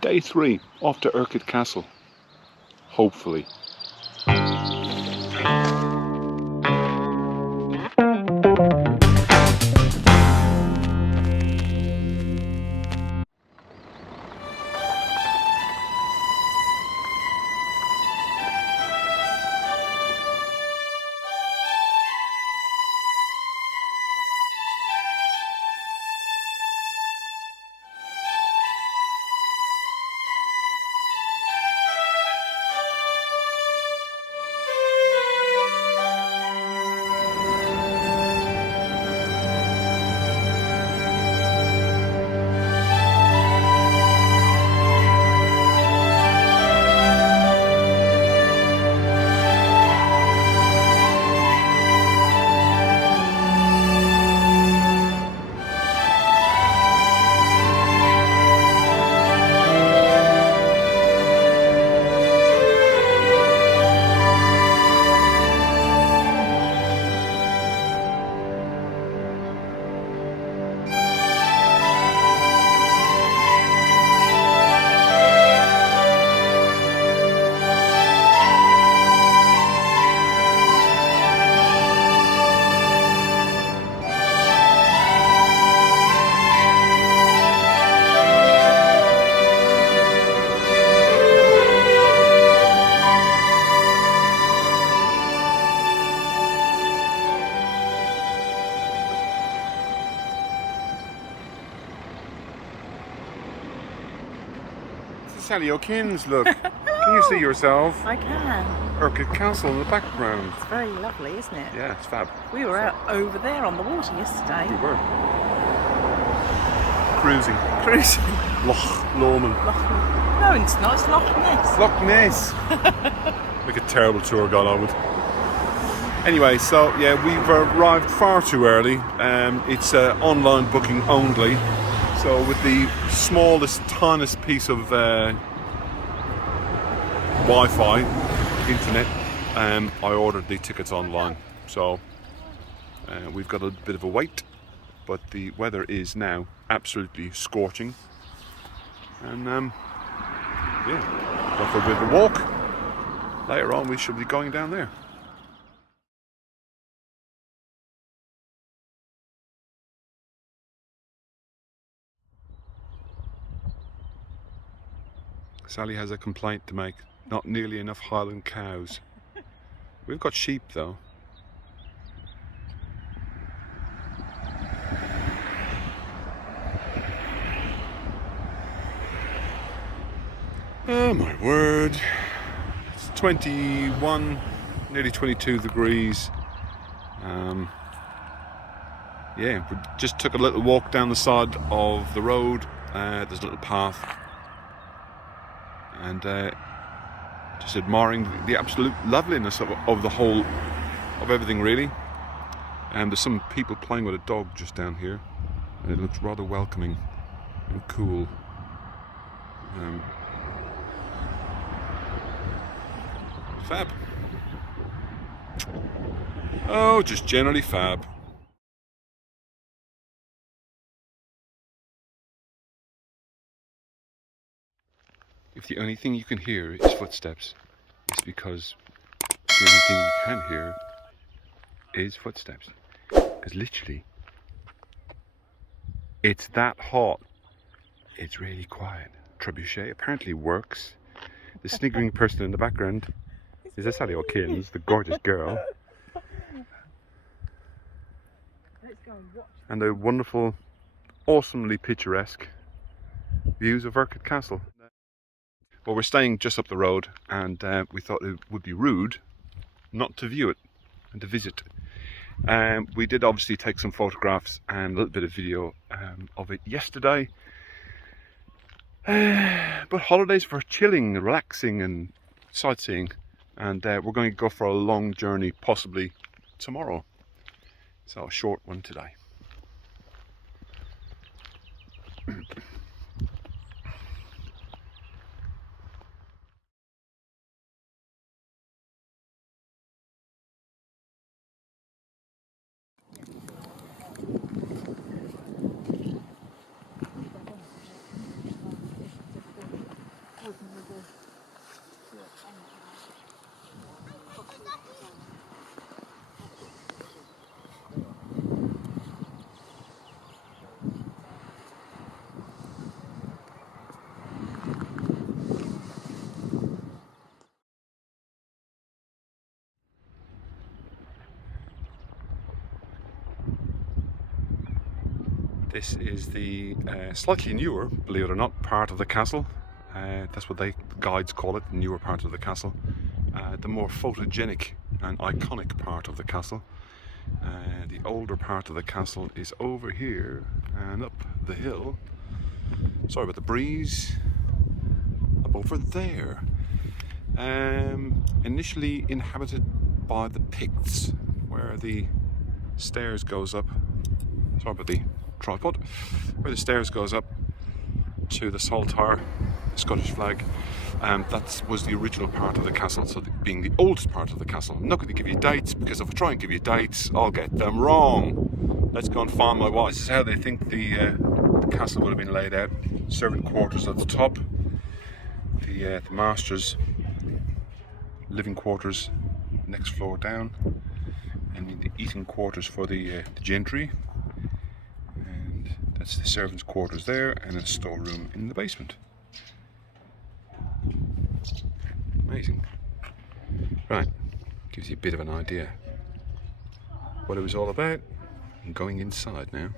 Day 3 off to Urquhart Castle. Hopefully. Sally O'Kins, look. Can you see yourself? I can. Urquhart Castle in the background. It's very lovely, isn't it? Yeah, it's fab. We were out over there on the water yesterday. We were. Cruising. Lough Lomond. No, it's not. It's Lough Ness. Lough Ness. Like a terrible tour got on with. Anyway, so yeah, we've arrived far too early. It's online booking only. So with the smallest, tiniest piece of Wi-Fi, internet, I ordered the tickets online. So we've got a bit of a wait, but the weather is now absolutely scorching. And yeah, go for a bit of a walk. Later on we should be going down there. Sally has a complaint to make. Not nearly enough Highland cows. We've got sheep though. Oh my word. It's 21, nearly 22 degrees. Yeah, we just took a little walk down the side of the road. There's a little path. And just admiring the absolute loveliness of the whole, of everything really. And there's some people playing with a dog just down here, and it looks rather welcoming and cool. Fab. Oh, just generally fab. If the only thing you can hear is footsteps, it's because the only thing you can hear is footsteps. Because literally, it's that hot. It's really quiet. Trebuchet apparently works. The sniggering person in the background is Sally O'Kins, the gorgeous girl. And the wonderful, awesomely picturesque views of Urquhart Castle. Well, we're staying just up the road, and we thought it would be rude not to view it and to visit. We did obviously take some photographs and a little bit of video of it yesterday. But holidays for chilling, relaxing and sightseeing, and we're going to go for a long journey possibly tomorrow. So a short one today. This is the slightly newer, believe it or not, part of the castle. That's what the guides call it, the newer part of the castle. The more photogenic and iconic part of the castle. The older part of the castle is over here and up the hill. Sorry about the breeze. Up over there. Initially inhabited by the Picts, where the stairs goes up. Sorry about the tripod. Where the stairs goes up to the Saltire, the Scottish flag. That was the original part of the castle, so being the oldest part of the castle. I'm not going to give you dates, because if I try and give you dates, I'll get them wrong. Let's go and find my wife. This is how they think the castle would have been laid out. Servant quarters at the top, the master's living quarters next floor down, and the eating quarters for the gentry. And that's the servants' quarters there, and a storeroom in the basement. Amazing. Right, gives you a bit of an idea what it was all about. I'm going inside now.